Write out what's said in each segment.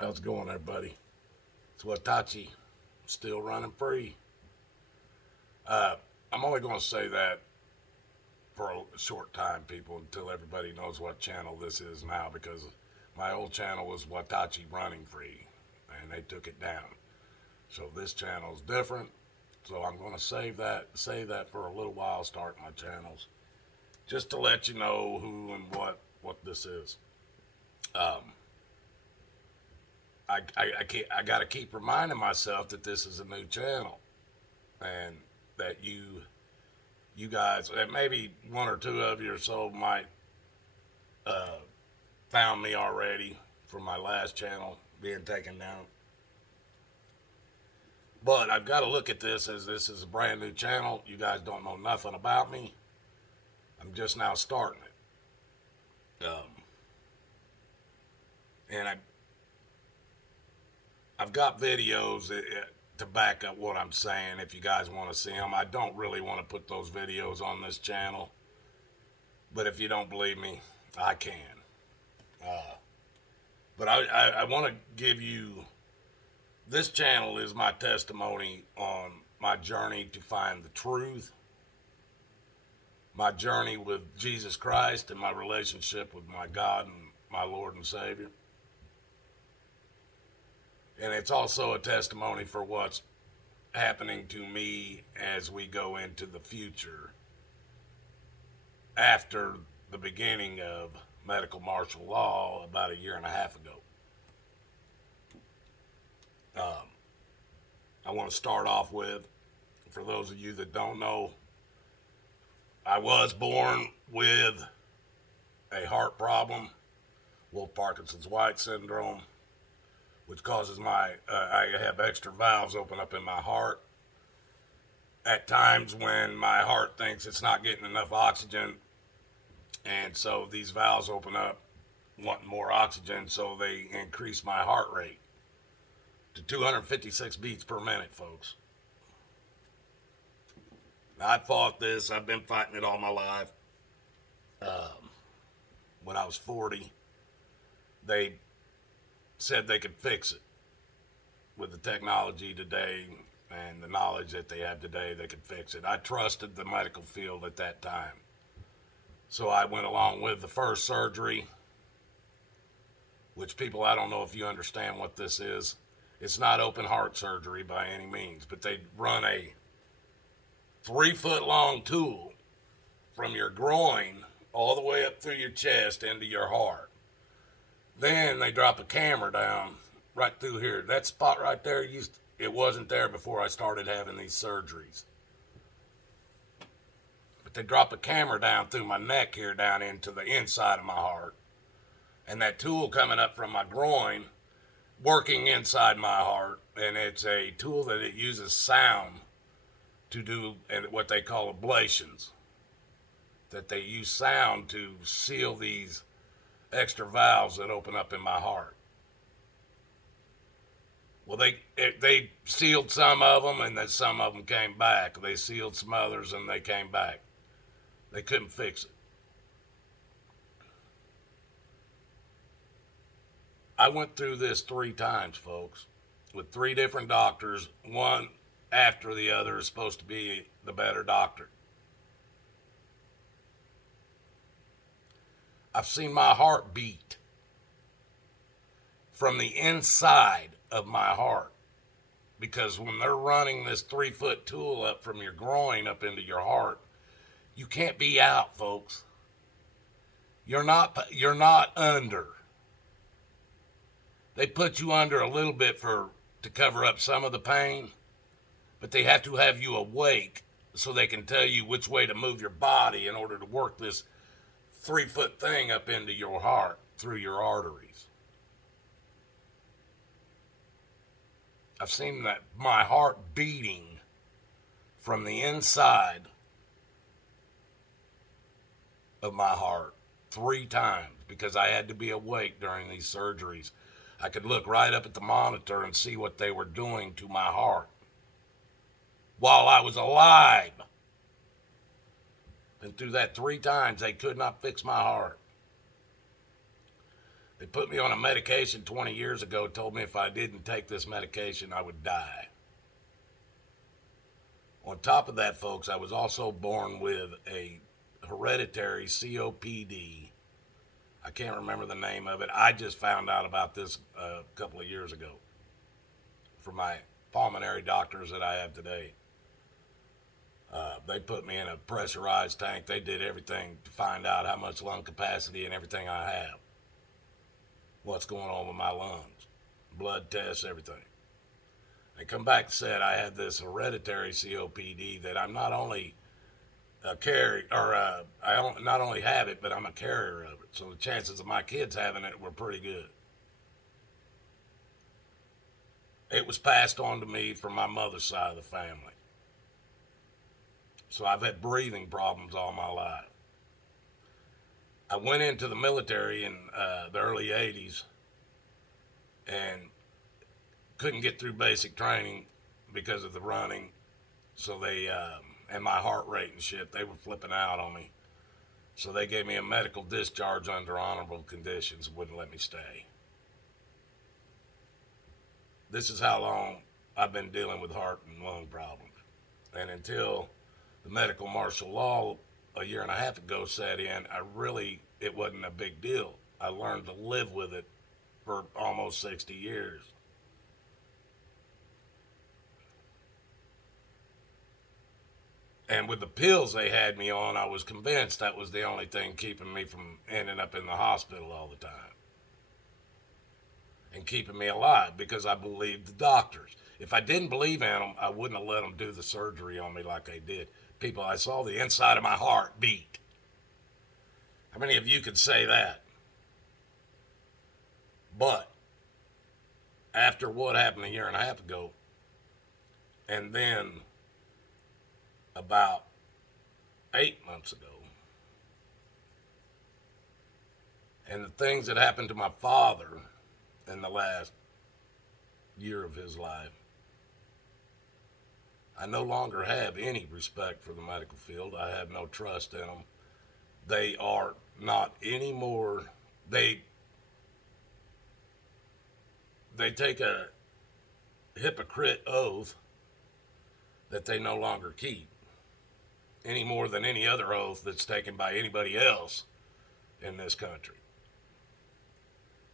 How's it going, everybody? It's Watachi, still running free. Uh, I'm only going to say that for a short time, people, until everybody knows what channel this is now, because my old channel was Watachi Running Free, and they took it down. So this channel is different. So I'm going to save that for a little while, start my channels, just to let you know who and what this is. Um, I got to keep reminding myself that this is a new channel, and that you guys, and maybe one or two of you or so might uh, found me already from my last channel being taken down. But I've got to look at this as this is a brand new channel. You guys don't know nothing about me. I'm just now starting it. And I've got videos to back up what I'm saying if you guys want to see them. I don't really want to put those videos on this channel. But if you don't believe me, I can. But I want to give you, this channel is my testimony on my journey to find the truth, my journey with Jesus Christ, and my relationship with my God and my Lord and Savior. And it's also a testimony for what's happening to me as we go into the future after the beginning of medical martial law about a year and a half ago. I want to start off with, for those of you that don't know, I was born with a heart problem, Wolff Parkinson's White syndrome, which causes I have extra valves open up in my heart at times when my heart thinks it's not getting enough oxygen. And so these valves open up wanting more oxygen, so they increase my heart rate to 256 beats per minute, folks. Now, I fought this. I've been fighting it all my life. When I was 40, they said they could fix it. With the technology today and the knowledge that they have today, they could fix it. I trusted the medical field at that time. So I went along with the first surgery, which people, I don't know if you understand what this is. It's not open heart surgery by any means, but they run a 3-foot long tool from your groin all the way up through your chest into your heart. Then they drop a camera down right through here. That spot right there, it wasn't there before I started having these surgeries. But they drop a camera down through my neck here down into the inside of my heart. And that tool coming up from my groin working inside my heart, and it's a tool that it uses sound to do what they call ablations, that they use sound to seal these extra valves that open up in my heart. Well, they sealed some of them, and then some of them came back. They sealed some others, and they came back. They couldn't fix it. I went through this 3 times, folks, with 3 different doctors. One after the other is supposed to be the better doctor. I've seen my heart beat from the inside of my heart, because when they're running this 3-foot tool up from your groin up into your heart, you can't be out, folks. You're not under. They put you under a little bit to cover up some of the pain, but they have to have you awake so they can tell you which way to move your body in order to work this 3-foot thing up into your heart through your arteries. I've seen that my heart beating from the inside of my heart 3 times because I had to be awake during these surgeries. I could look right up at the monitor and see what they were doing to my heart while I was alive. And through that 3 times, they could not fix my heart. They put me on a medication 20 years ago, told me if I didn't take this medication, I would die. On top of that, folks, I was also born with a hereditary COPD. I can't remember the name of it. I just found out about this a couple of years ago from my pulmonary doctors that I have today. They put me in a pressurized tank. They did everything to find out how much lung capacity and everything I have. What's going on with my lungs. Blood tests, everything. They come back and said I had this hereditary COPD that I'm not only a carrier, or I not only have it, but I'm a carrier of it. So the chances of my kids having it were pretty good. It was passed on to me from my mother's side of the family. So I've had breathing problems all my life. I went into the military in the early 80s and couldn't get through basic training because of the running. So they, and my heart rate and shit, they were flipping out on me. So they gave me a medical discharge under honorable conditions and wouldn't let me stay. This is how long I've been dealing with heart and lung problems. And until the medical martial law a year and a half ago set in, it wasn't a big deal. I learned to live with it for almost 60 years. And with the pills they had me on, I was convinced that was the only thing keeping me from ending up in the hospital all the time. And keeping me alive, because I believed the doctors. If I didn't believe in them, I wouldn't have let them do the surgery on me like they did. People, I saw the inside of my heart beat. How many of you could say that? But after what happened a year and a half ago, and then about 8 months ago, and the things that happened to my father in the last year of his life, I no longer have any respect for the medical field. I have no trust in them. They are not anymore. They take a hypocrite oath that they no longer keep, any more than any other oath that's taken by anybody else in this country.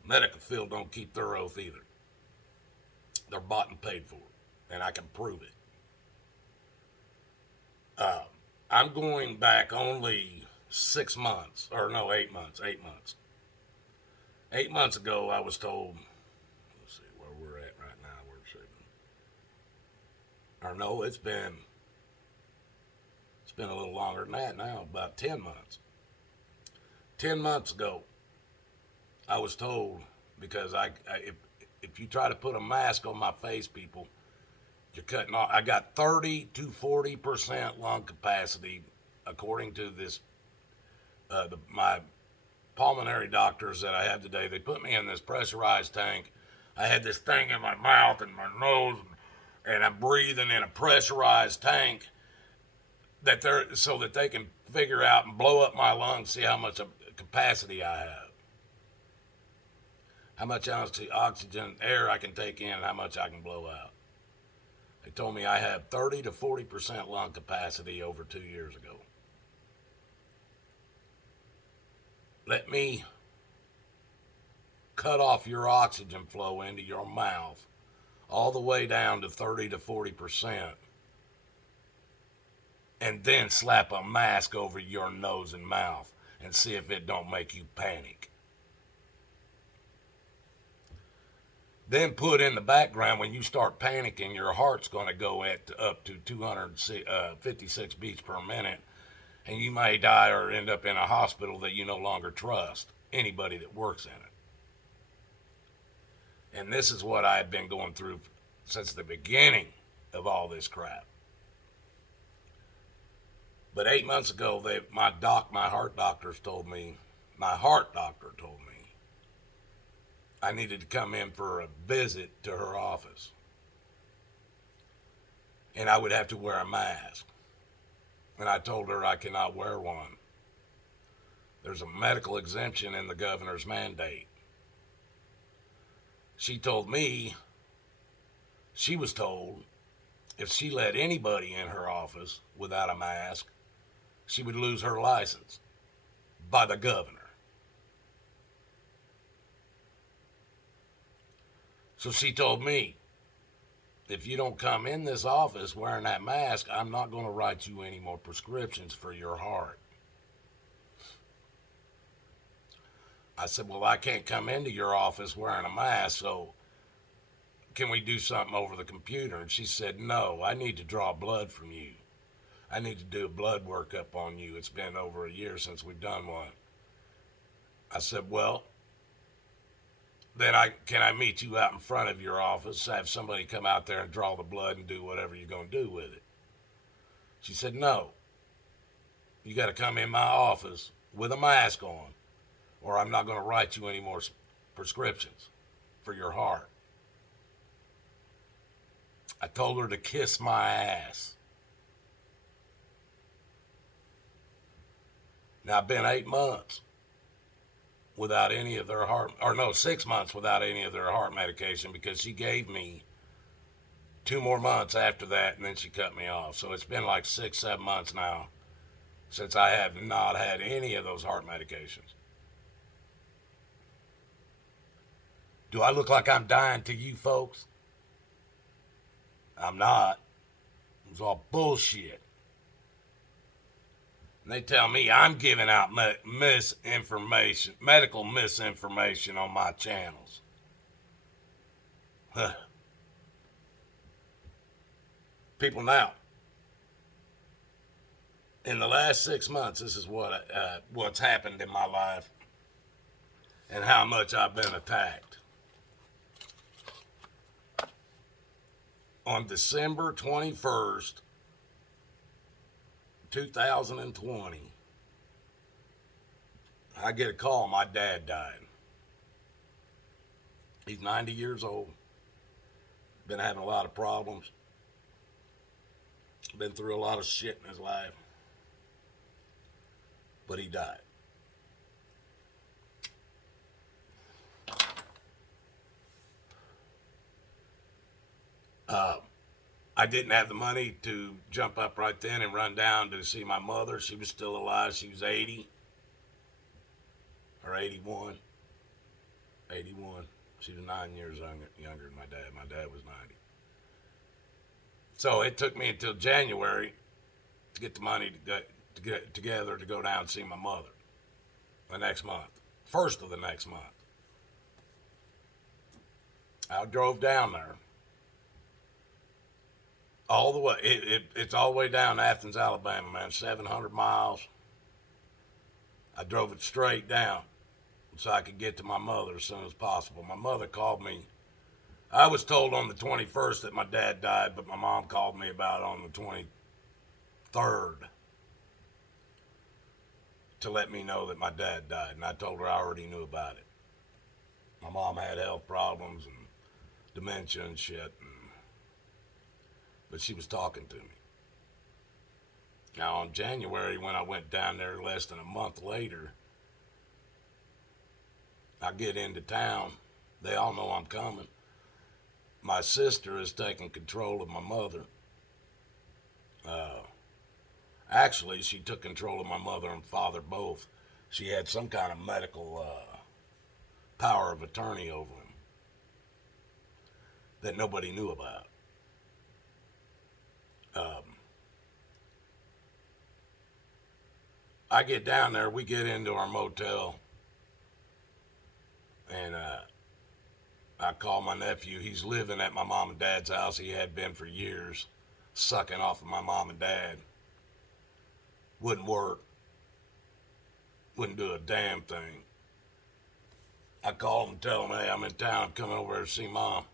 Medical field don't keep their oath either. They're bought and paid for, and I can prove it. I'm going back only 6 months, or no, 8 months. 8 months ago, I was told, let's see where we're at right now, we're sitting. Or no, it's been a little longer than that now, about 10 months. 10 months ago, I was told, because if you try to put a mask on my face, people, you're cutting off. I got 30 to 40% lung capacity, according to this, my pulmonary doctors that I have today. They put me in this pressurized tank. I had this thing in my mouth and my nose, and I'm breathing in a pressurized tank so that they can figure out and blow up my lungs, see how much capacity I have, how much oxygen, air I can take in, and how much I can blow out. They told me I have 30 to 40% lung capacity over 2 years ago. Let me cut off your oxygen flow into your mouth all the way down to 30 to 40%, and then slap a mask over your nose and mouth and see if it don't make you panic. Then put in the background, when you start panicking, your heart's going to go up to 256 beats per minute, and you may die or end up in a hospital that you no longer trust anybody that works in it. And this is what I've been going through since the beginning of all this crap. But 8 months ago, my heart doctor told me, I needed to come in for a visit to her office. And I would have to wear a mask. And I told her I cannot wear one. There's a medical exemption in the governor's mandate. She told me she was told if she let anybody in her office without a mask, she would lose her license by the governor. So she told me, if you don't come in this office wearing that mask, I'm not going to write you any more prescriptions for your heart. I said, well, I can't come into your office wearing a mask, so can we do something over the computer? And she said, no, I need to draw blood from you. I need to do a blood workup on you. It's been over a year since we've done one. I said, well, then can I meet you out in front of your office, have somebody come out there and draw the blood and do whatever you're going to do with it? She said, no, you got to come in my office with a mask on, or I'm not going to write you any more prescriptions for your heart. I told her to kiss my ass. Now, I've been 8 months without any of their 6 months without any of their heart medication, because she gave me 2 more months after that, and then she cut me off. So it's been like 6, 7 months now since I have not had any of those heart medications. Do I look like I'm dying to you folks? I'm not. It was all bullshit. And they tell me I'm giving out misinformation, medical misinformation on my channels. People, now, in the last 6 months, this is what's happened in my life and how much I've been attacked. On December 21st, 2020, I get a call. My dad died. He's 90 years old. Been having a lot of problems. Been through a lot of shit in his life. But he died. I didn't have the money to jump up right then and run down to see my mother. She was still alive. She was 80 or 81. 81. She was 9 years younger than my dad. My dad was 90. So it took me until January to get the money to get together to go down and see my mother the next month. First of the next month. I drove down there. All the way. It's all the way down to Athens, Alabama, man. 700 miles. I drove it straight down so I could get to my mother as soon as possible. My mother called me. I was told on the 21st that my dad died, but my mom called me about it on the 23rd to let me know that my dad died. And I told her I already knew about it. My mom had health problems and dementia and shit. But she was talking to me. Now, in January, when I went down there less than a month later, I get into town. They all know I'm coming. My sister is taking control of my mother. Actually, she took control of my mother and father both. She had some kind of medical power of attorney over them that nobody knew about. I get down there, we get into our motel, and I call my nephew. He's living at my mom and dad's house. He had been for years, sucking off of my mom and dad. Wouldn't work. Wouldn't do a damn thing. I call him and tell him, hey, I'm in town. I'm coming over there to see Mom.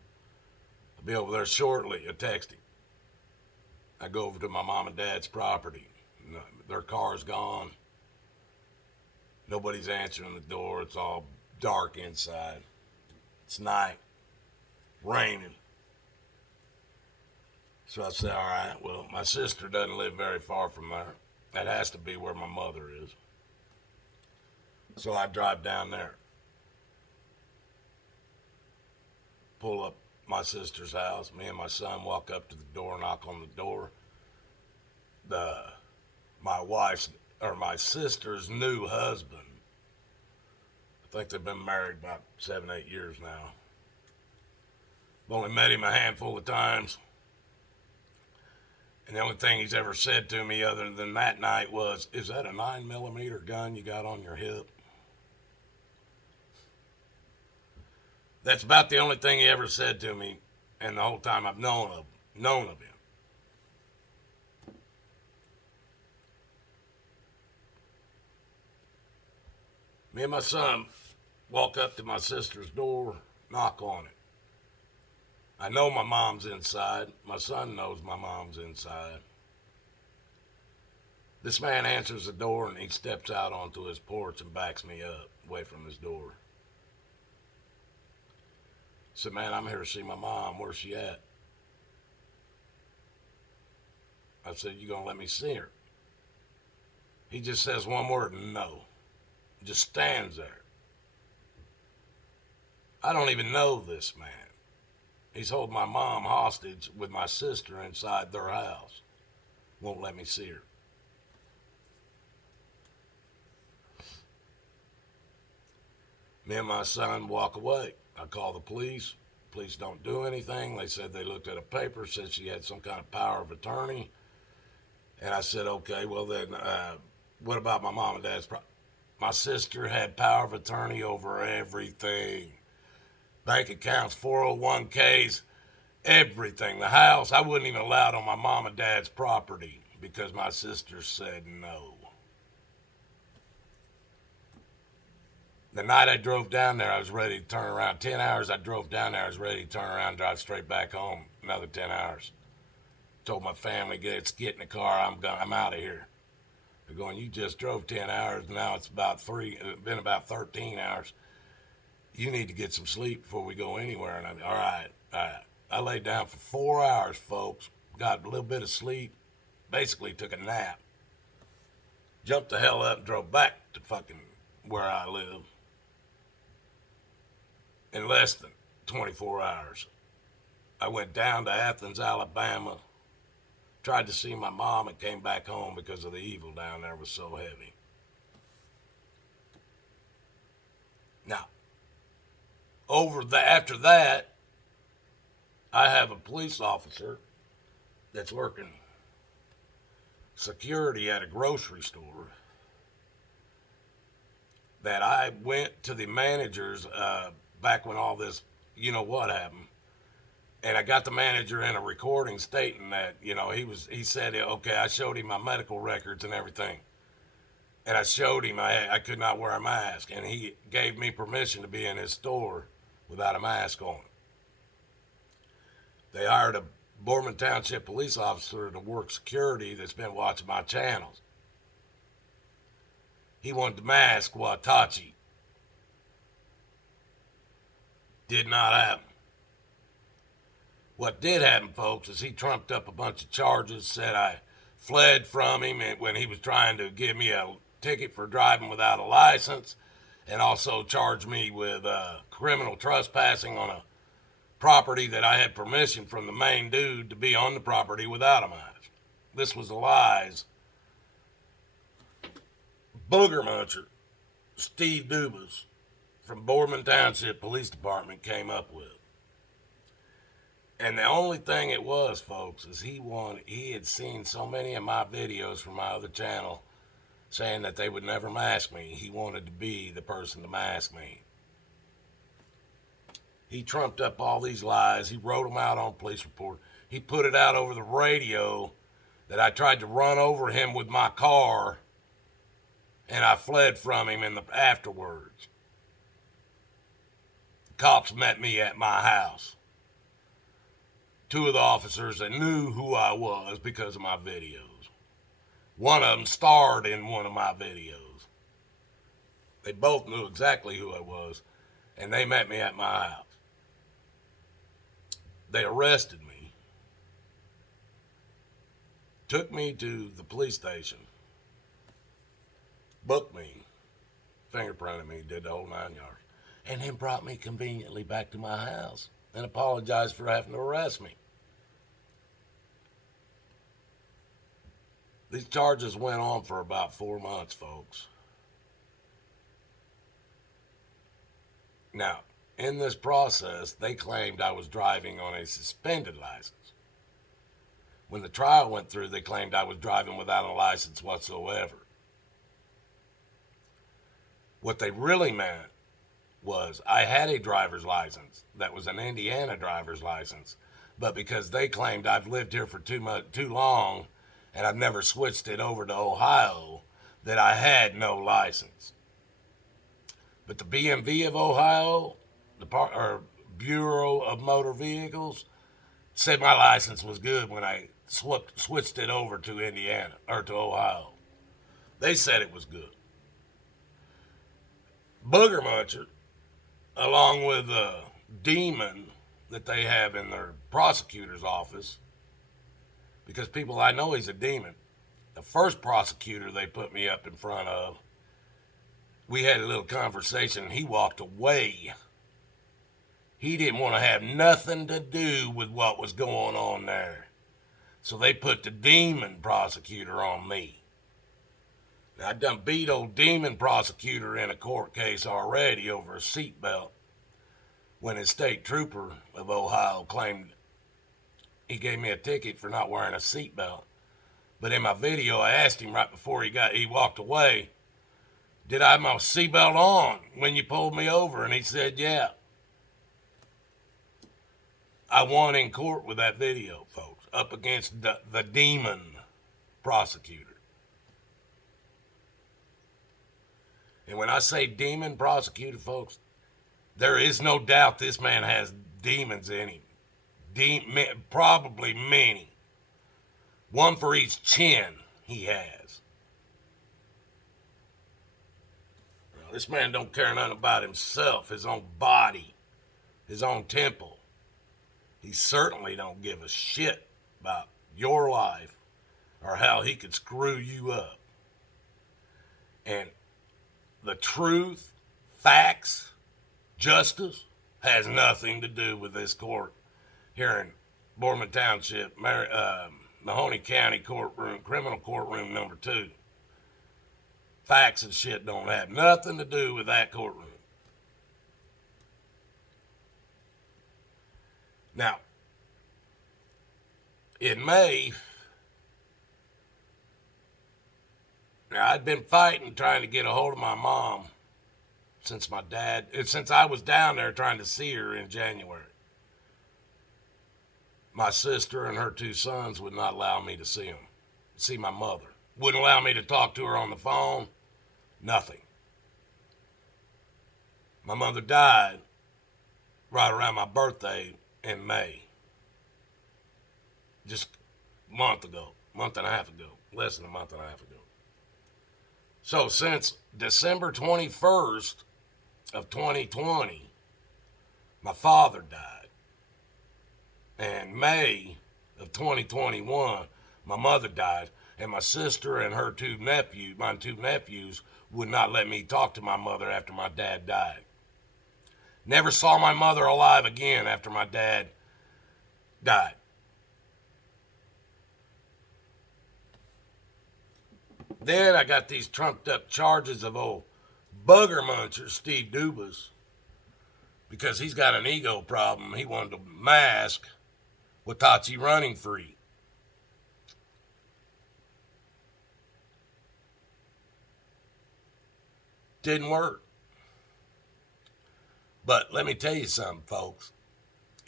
I'll be over there shortly. I text him. I go over to my mom and dad's property. Their car's gone. Nobody's answering the door. It's all dark inside. It's night. Raining. So I said, all right, well, my sister doesn't live very far from there. That has to be where my mother is. So I drive down there. pull up my sister's house. Me and my son walk up to the door, knock on the door. My sister's new husband, I think they've been married about 7-8 years now. I've only met him a handful of times. And the only thing he's ever said to me other than that night was, "Is that a 9mm gun you got on your hip?" That's about the only thing he ever said to me, and the whole time I've known of him. Me and my son walk up to my sister's door, knock on it. I know my mom's inside. My son knows my mom's inside. This man answers the door and he steps out onto his porch and backs me up away from his door. I said, "Man, I'm here to see my mom. Where's she at?" I said, "You gonna let me see her?" He just says one word, "No." Just stands there. I don't even know this man. He's holding my mom hostage with my sister inside their house. Won't let me see her. Me and my son walk away. I call the police. Police don't do anything. They said they looked at a paper, said she had some kind of power of attorney. And I said, okay, well then, what about my mom and dad's property? My sister had power of attorney over everything. Bank accounts, 401ks, everything. The house, I wouldn't even allow it on my mom and dad's property because my sister said no. The night I drove down there, I was ready to turn around. 10 hours I drove down there, I was ready to turn around and drive straight back home. Another 10 hours. Told my family, get in the car, I'm out of here. They're going, "You just drove 10 hours, now it's been about 13 hours. You need to get some sleep before we go anywhere." And I'm, all right. I laid down for 4 hours, folks. Got a little bit of sleep. Basically took a nap. Jumped the hell up and drove back to fucking where I live. In less than 24 hours. I went down to Athens, Alabama. Tried to see my mom and came back home because of the evil down there was so heavy. Now, after that, I have a police officer that's working security at a grocery store that I went to the managers back when all this, what happened. And I got the manager in a recording stating that, he said, okay, I showed him my medical records and everything. And I showed him I could not wear a mask. And he gave me permission to be in his store without a mask on. They hired a Boardman Township police officer to work security that's been watching my channels. He wanted to mask Watachi. Did not happen. What did happen, folks, is he trumped up a bunch of charges, said I fled from him when he was trying to give me a ticket for driving without a license, and also charged me with criminal trespassing on a property that I had permission from the main dude to be on the property without a mask. This was the lies Booger Muncher, Steve Dubas from Boardman Township Police Department came up with. And the only thing it was, folks, is he had seen so many of my videos from my other channel saying that they would never mask me. He wanted to be the person to mask me. He trumped up all these lies. He wrote them out on police report. He put it out over the radio that I tried to run over him with my car and I fled from him afterwards. The cops met me at my house. Two of the officers that knew who I was because of my videos. One of them starred in one of my videos. They both knew exactly who I was, and they met me at my house. They arrested me, took me to the police station, booked me, fingerprinted me, did the whole 9 yards, and then brought me conveniently back to my house. and apologized for having to arrest me. These charges went on for about 4 months, folks. Now, in this process, they claimed I was driving on a suspended license. When the trial went through, they claimed I was driving without a license whatsoever. What they really meant was I had a driver's license that was an Indiana driver's license, but because they claimed I've lived here for too long and I've never switched it over to Ohio, that I had no license. But the BMV of Ohio, the Bureau of Motor Vehicles, said my license was good when I switched it over to Indiana or to Ohio. They said it was good. Booger Muncher, along with a demon that they have in their prosecutor's office, because people, I know he's a demon. The first prosecutor they put me up in front of, we had a little conversation and he walked away. He didn't want to have nothing to do with what was going on there. So they put the demon prosecutor on me. Now, I done beat old demon prosecutor in a court case already over a seatbelt when his state trooper of Ohio claimed he gave me a ticket for not wearing a seatbelt. But in my video, I asked him right before he walked away, did I have my seatbelt on when you pulled me over? And he said, yeah. I won in court with that video, folks, up against the demon prosecutor. And when I say demon prosecutor, folks, there is no doubt this man has demons in him. Probably many. One for each chin he has. Now, this man don't care nothing about himself, his own body, his own temple. He certainly don't give a shit about your life or how he could screw you up. And the truth, facts, justice has nothing to do with this court here in Boardman Township, Mahoney County courtroom, criminal courtroom number 2. Facts and shit don't have nothing to do with that courtroom. Now, in May, I'd been fighting, trying to get a hold of my mom since I was down there trying to see her in January. My sister and her 2 sons would not allow me to see my mother. Wouldn't allow me to talk to her on the phone, nothing. My mother died right around my birthday in May. Just a month and a half ago, less than a month and a half ago. So since December 21st of 2020, my father died. And May of 2021, my mother died. And my sister and her 2 nephews would not let me talk to my mother after my dad died. Never saw my mother alive again after my dad died. Then I got these trumped up charges of old bugger muncher Steve Dubas, because he's got an ego problem. He wanted to mask Watachi running free. Didn't work. But let me tell you something, folks.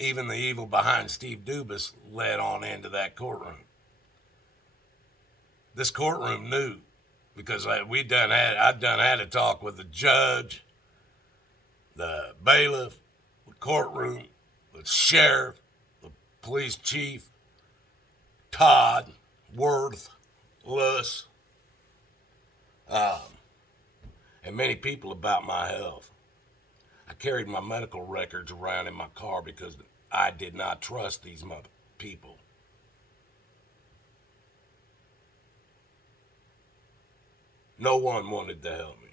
Even the evil behind Steve Dubas led on into that courtroom. This courtroom knew, because I'd done had a talk with the judge, the bailiff, the courtroom, the sheriff, the police chief, Todd, Worth, Luss, and many people about my health. I carried my medical records around in my car because I did not trust these people. No one wanted to help me.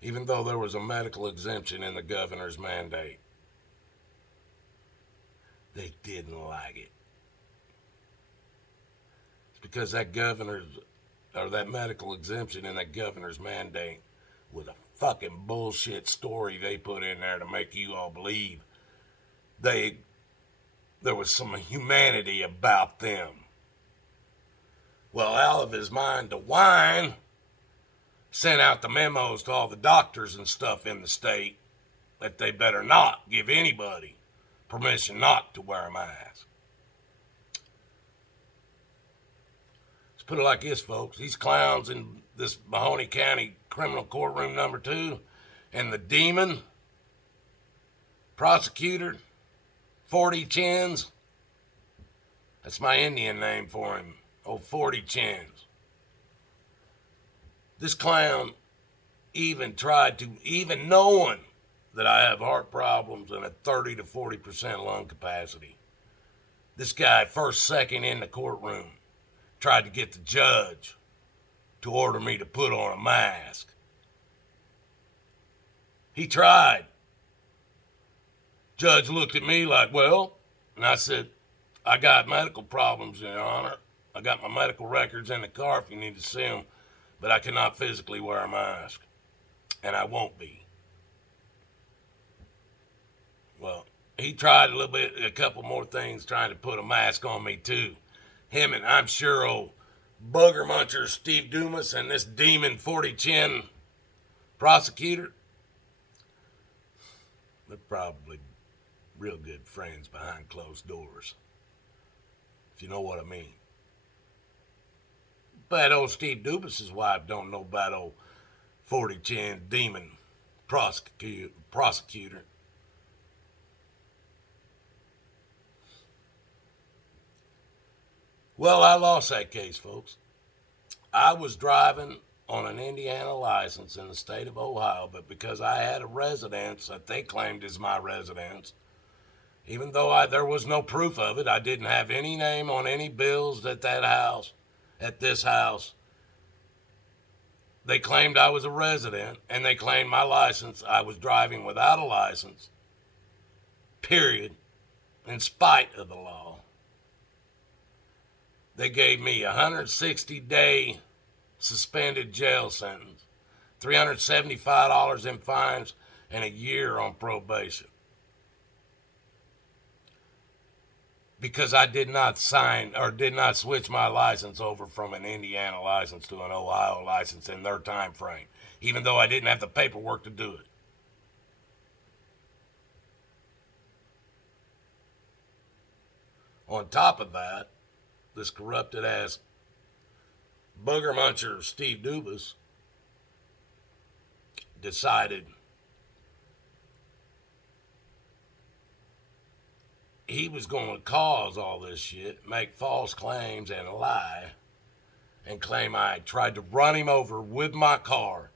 Even though there was a medical exemption in the governor's mandate. They didn't like it. It's because that governor's, or that medical exemption and that governor's mandate was a fucking bullshit story they put in there to make you all believe there was some humanity about them. Well, out of his mind to whine, sent out the memos to all the doctors and stuff in the state that they better not give anybody permission not to wear a mask. Let's put it like this, folks. These clowns in this Mahoney County criminal courtroom number 2 and the demon prosecutor, 40 Chins, that's my Indian name for him, old 40 Chins. This clown even tried to, even knowing that I have heart problems and a 30 to 40% lung capacity, this guy, first second in the courtroom, tried to get the judge to order me to put on a mask. He tried. Judge looked at me like, well, and I said, I got medical problems, Your Honor. I got my medical records in the car if you need to see them, but I cannot physically wear a mask, and I won't be. Well, he tried a couple more things trying to put a mask on me too. Him and I'm sure old bugger muncher Steve Dumas and this demon 40 Chin prosecutor, they're probably real good friends behind closed doors, if you know what I mean. But old Steve Dumas' wife don't know about old 40 Chin demon prosecutor. Well, I lost that case, folks. I was driving on an Indiana license in the state of Ohio, but because I had a residence that they claimed is my residence, even though there was no proof of it, I didn't have any name on any bills at this house. They claimed I was a resident, and they claimed my license, I was driving without a license, period, in spite of the law. They gave me a 160-day suspended jail sentence, $375 in fines, and a year on probation. Because I did not switch my license over from an Indiana license to an Ohio license in their time frame, even though I didn't have the paperwork to do it. On top of that, this corrupted ass bugger muncher Steve Dumas decided he was going to cause all this shit, make false claims and lie, and claim I tried to run him over with my car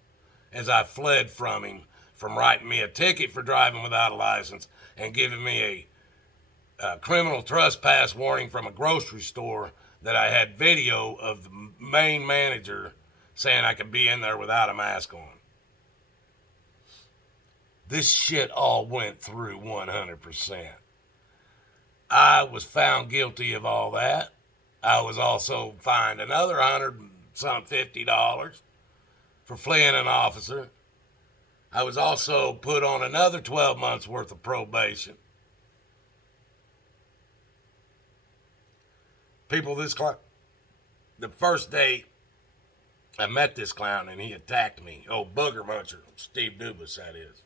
as I fled from him, from writing me a ticket for driving without a license and giving me a criminal trespass warning from a grocery store that I had video of the main manager saying I could be in there without a mask on. This shit all went through 100%. I was found guilty of all that. I was also fined another $150 for fleeing an officer. I was also put on another 12 months worth of probation. People, the first day I met this clown and he attacked me, old bugger muncher, Steve Dumas, that is.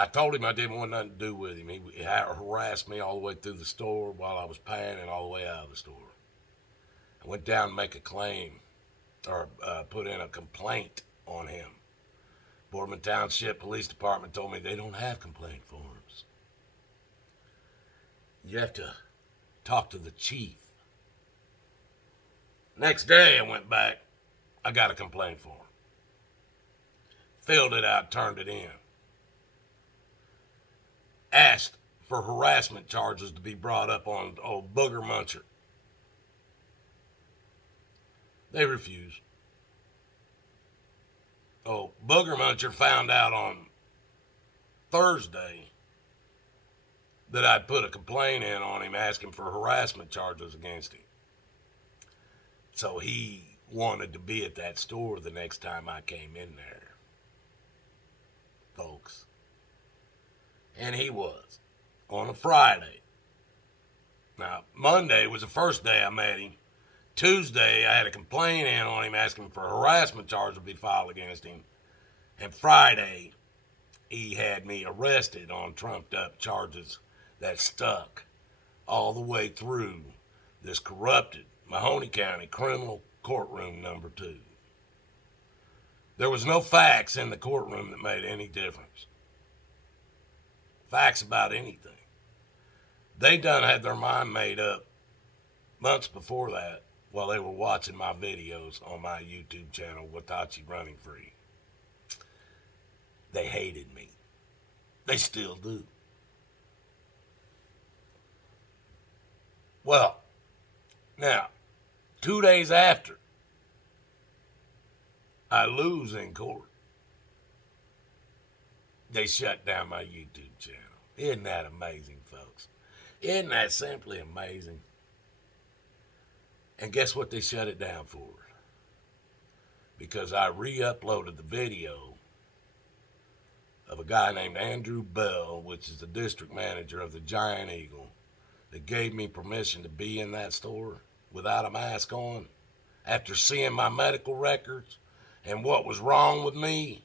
I told him I didn't want nothing to do with him. He harassed me all the way through the store while I was paying and all the way out of the store. I went down to make a claim, or put in a complaint on him. Boardman Township Police Department told me they don't have complaint forms. You have to talk to the chief. Next day I went back. I got a complaint form. Filled it out, turned it in. Asked for harassment charges to be brought up on old booger muncher. They refused. Oh, booger muncher found out on Thursday that I'd put a complaint in on him asking for harassment charges against him. So he wanted to be at that store the next time I came in there, folks. And he was on a Friday. Now, Monday was the first day I met him. Tuesday, I had a complaint in on him asking for harassment charges to be filed against him. And Friday, he had me arrested on trumped up charges that stuck all the way through this corrupted Mahoney County Criminal Courtroom number 2. There was no facts in the courtroom that made any difference. Facts about anything. They done had their mind made up months before that while they were watching my videos on my YouTube channel, Watachi Running Free. They hated me. They still do. Well, now, 2 days after I lose in court, they shut down my YouTube channel. Isn't that amazing, folks? Isn't that simply amazing? And guess what they shut it down for? Because I re-uploaded the video of a guy named Andrew Bell, which is the district manager of the Giant Eagle, that gave me permission to be in that store without a mask on after seeing my medical records and what was wrong with me.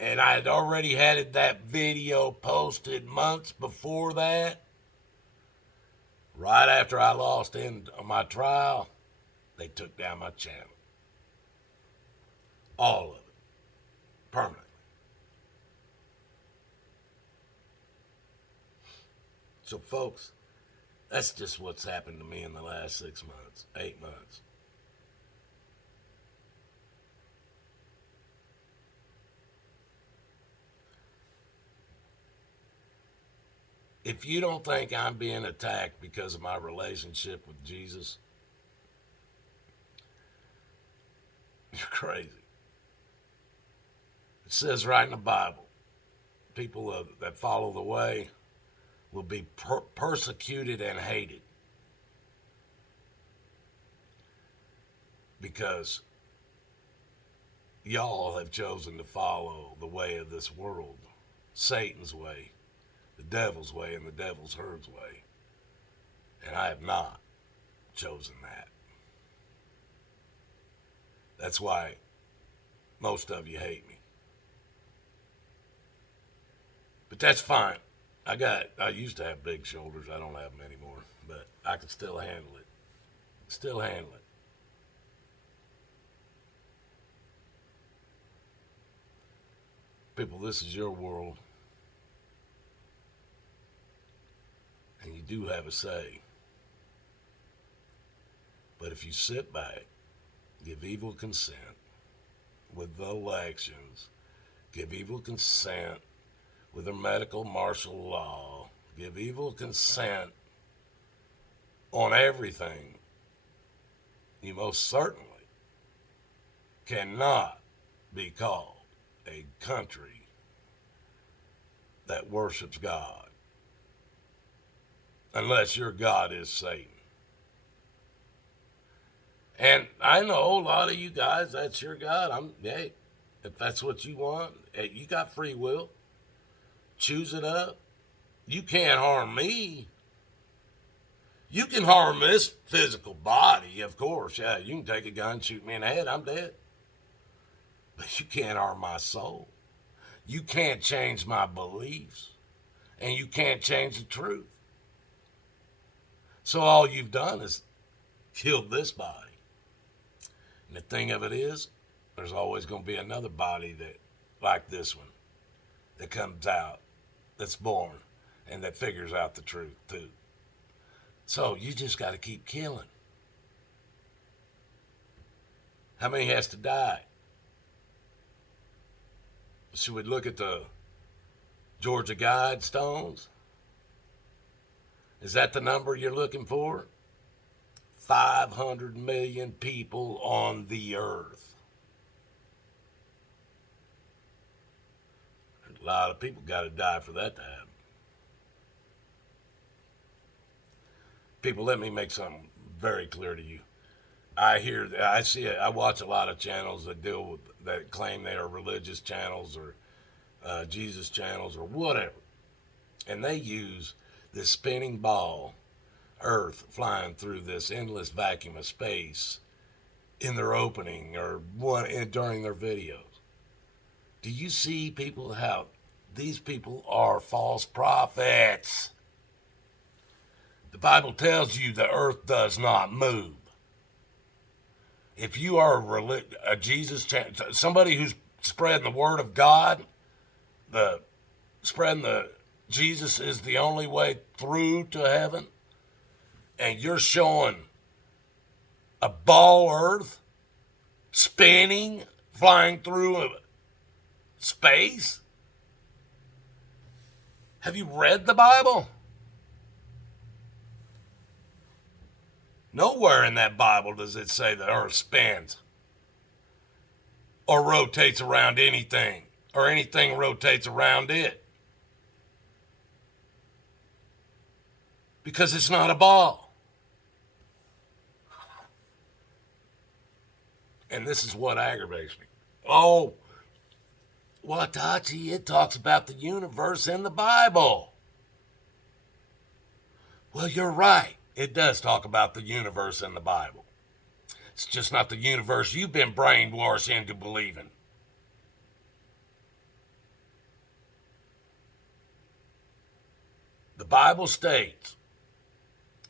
And I had already had that video posted months before that. Right after I lost in my trial, they took down my channel. All of it. Permanently. So, folks, that's just what's happened to me in the last 6 months, 8 months. If you don't think I'm being attacked because of my relationship with Jesus, you're crazy. It says right in the Bible, people that follow the way will be persecuted and hated because y'all have chosen to follow the way of this world, Satan's way, the devil's way, and the devil's herd's way. And I have not chosen that. That's why most of you hate me. But that's fine. I used to have big shoulders. I don't have them anymore. But I can still handle it. Still handle it. People, this is your world. And you do have a say. But if you sit back, give evil consent with the elections, give evil consent with the medical martial law, give evil consent on everything, you most certainly cannot be called a country that worships God unless your God is Satan. And I know a lot of you guys, that's your God. Hey, if that's what you want, hey, you got free will. Choose it up. You can't harm me. You can harm this physical body, of course. Yeah, you can take a gun, shoot me in the head, I'm dead. But you can't harm my soul. You can't change my beliefs. And you can't change the truth. So all you've done is killed this body. And the thing of it is, there's always going to be another body that, like this one, that comes out, that's born, and that figures out the truth too. So you just got to keep killing. How many has to die? Should we look at the Georgia Guidestones? Is that the number you're looking for? 500 million people on the earth. A lot of people got to die for that to happen. People, let me make something very clear to you. I see it. I watch a lot of channels that claim they are religious channels or Jesus channels or whatever, and they use this spinning ball, Earth flying through this endless vacuum of space in their opening or during their videos. Do you see people how these people are false prophets? The Bible tells you the earth does not move. If you are a Jesus, somebody who's spreading the word of God, spreading the Jesus is the only way through to heaven, and you're showing a ball earth spinning, flying through space. Have you read the Bible? Nowhere in that Bible does it say the earth spins or rotates around anything or anything rotates around it. Because it's not a ball. And this is what aggravates me. Oh, Watachi, it talks about the universe in the Bible. Well, you're right. It does talk about the universe in the Bible. It's just not the universe you've been brainwashed into believing. The Bible states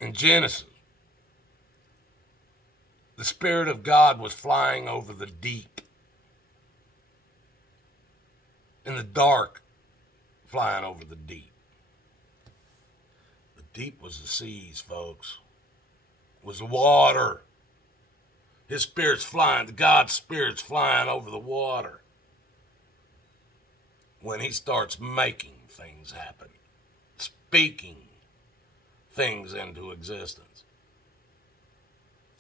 in Genesis, the Spirit of God was flying over the deep. In the dark, flying over the deep. The deep was the seas, folks. It was the water. His Spirit's flying, God's Spirit's flying over the water. When he starts making things happen, speaking things into existence.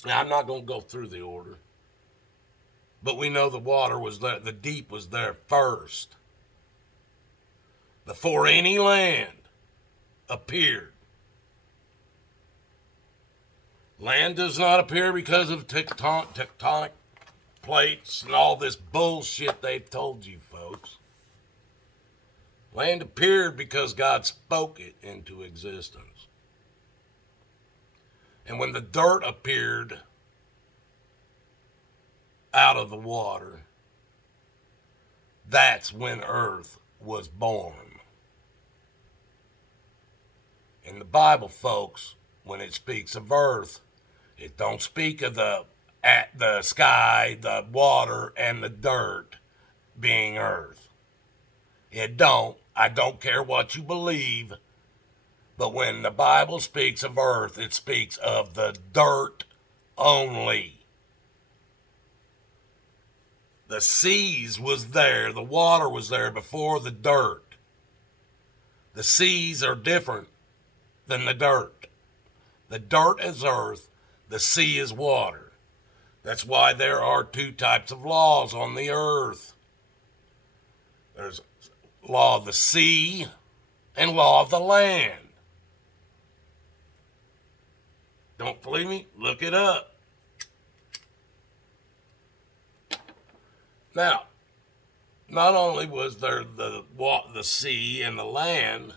Now, I'm not going to go through the order, but we know the water was there, the deep was there first, before any land appeared. Land does not appear because of tectonic plates and all this bullshit they've told you, folks. Land appeared because God spoke it into existence. And when the dirt appeared out of the water, that's when earth was born. In the Bible, folks, when it speaks of earth, it don't speak of the sky, the water, and the dirt being earth. It don't. I don't care what you believe. But when the Bible speaks of earth, it speaks of the dirt only. The seas was there, the water was there before the dirt. The seas are different than the dirt. The dirt is earth, the sea is water. That's why there are two types of laws on the earth. There's law of the sea and law of the land. Don't believe me? Look it up. Now, not only was there the sea and the land,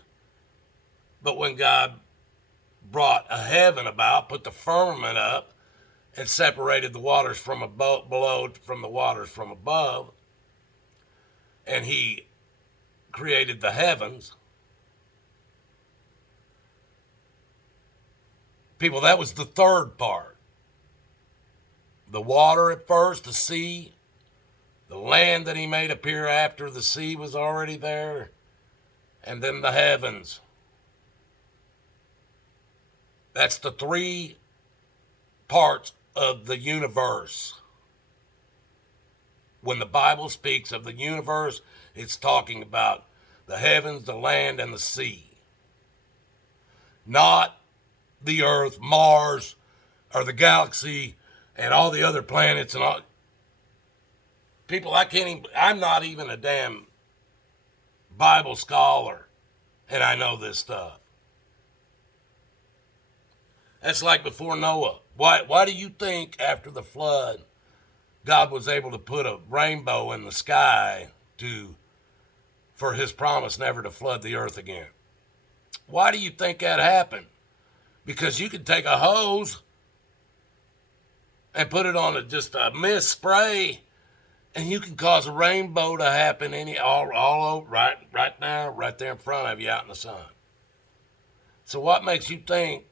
but when God brought a heaven about, put the firmament up, and separated the waters from below from the waters from above, and he created the heavens, people, that was the third part. The water at first, the sea, the land that he made appear after the sea was already there, and then the heavens. That's the three parts of the universe. When the Bible speaks of the universe, it's talking about the heavens, the land, and the sea. Not the Earth, Mars, or the galaxy, and all the other planets and all. People, I'm not even a damn Bible scholar, and I know this stuff. That's like before Noah. Why do you think after the flood, God was able to put a rainbow in the sky for his promise never to flood the earth again? Why do you think that happened? Because you could take a hose and put it on just a mist spray, and you can cause a rainbow to happen all over right now, right there in front of you out in the sun. So what makes you think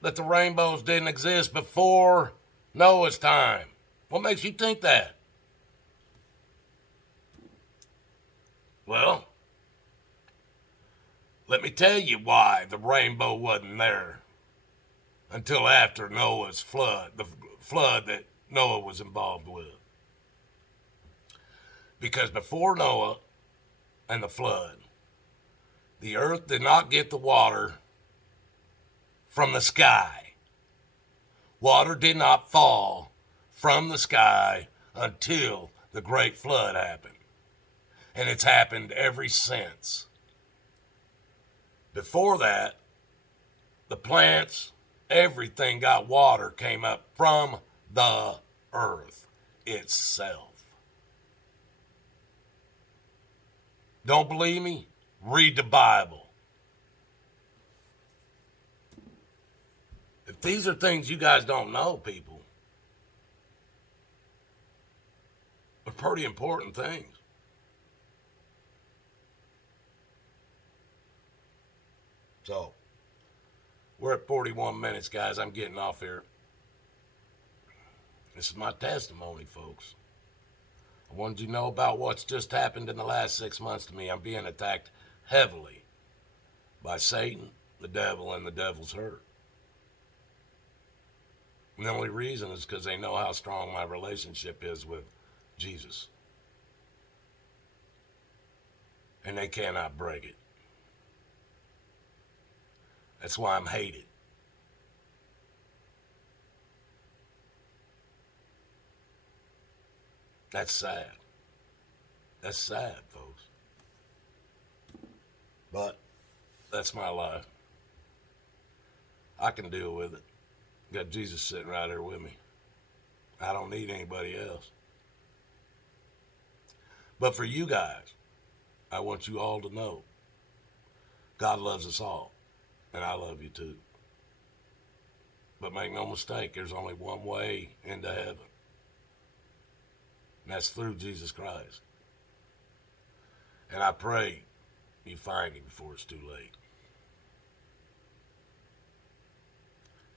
that the rainbows didn't exist before Noah's time? What makes you think that? Well, let me tell you why the rainbow wasn't there until after Noah's flood, the flood that Noah was involved with. Because before Noah and the flood, the earth did not get the water from the sky. Water did not fall from the sky until the great flood happened. And it's happened ever since. Before that, the plants, everything got water, came up from the earth itself. Don't believe me? Read the Bible. If these are things you guys don't know, people, they're pretty important things. So, we're at 41 minutes, guys. I'm getting off here. This is my testimony, folks. I wanted you to know about what's just happened in the last 6 months to me. I'm being attacked heavily by Satan, the devil, and the devil's hurt. And the only reason is because they know how strong my relationship is with Jesus. And they cannot break it. That's why I'm hated. That's sad. That's sad, folks. But that's my life. I can deal with it. Got Jesus sitting right there with me. I don't need anybody else. But for you guys, I want you all to know God loves us all. And I love you too. But make no mistake, there's only one way into heaven. And that's through Jesus Christ. And I pray you find him before it's too late.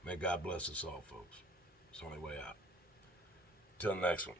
May God bless us all, folks. It's the only way out. Till next one.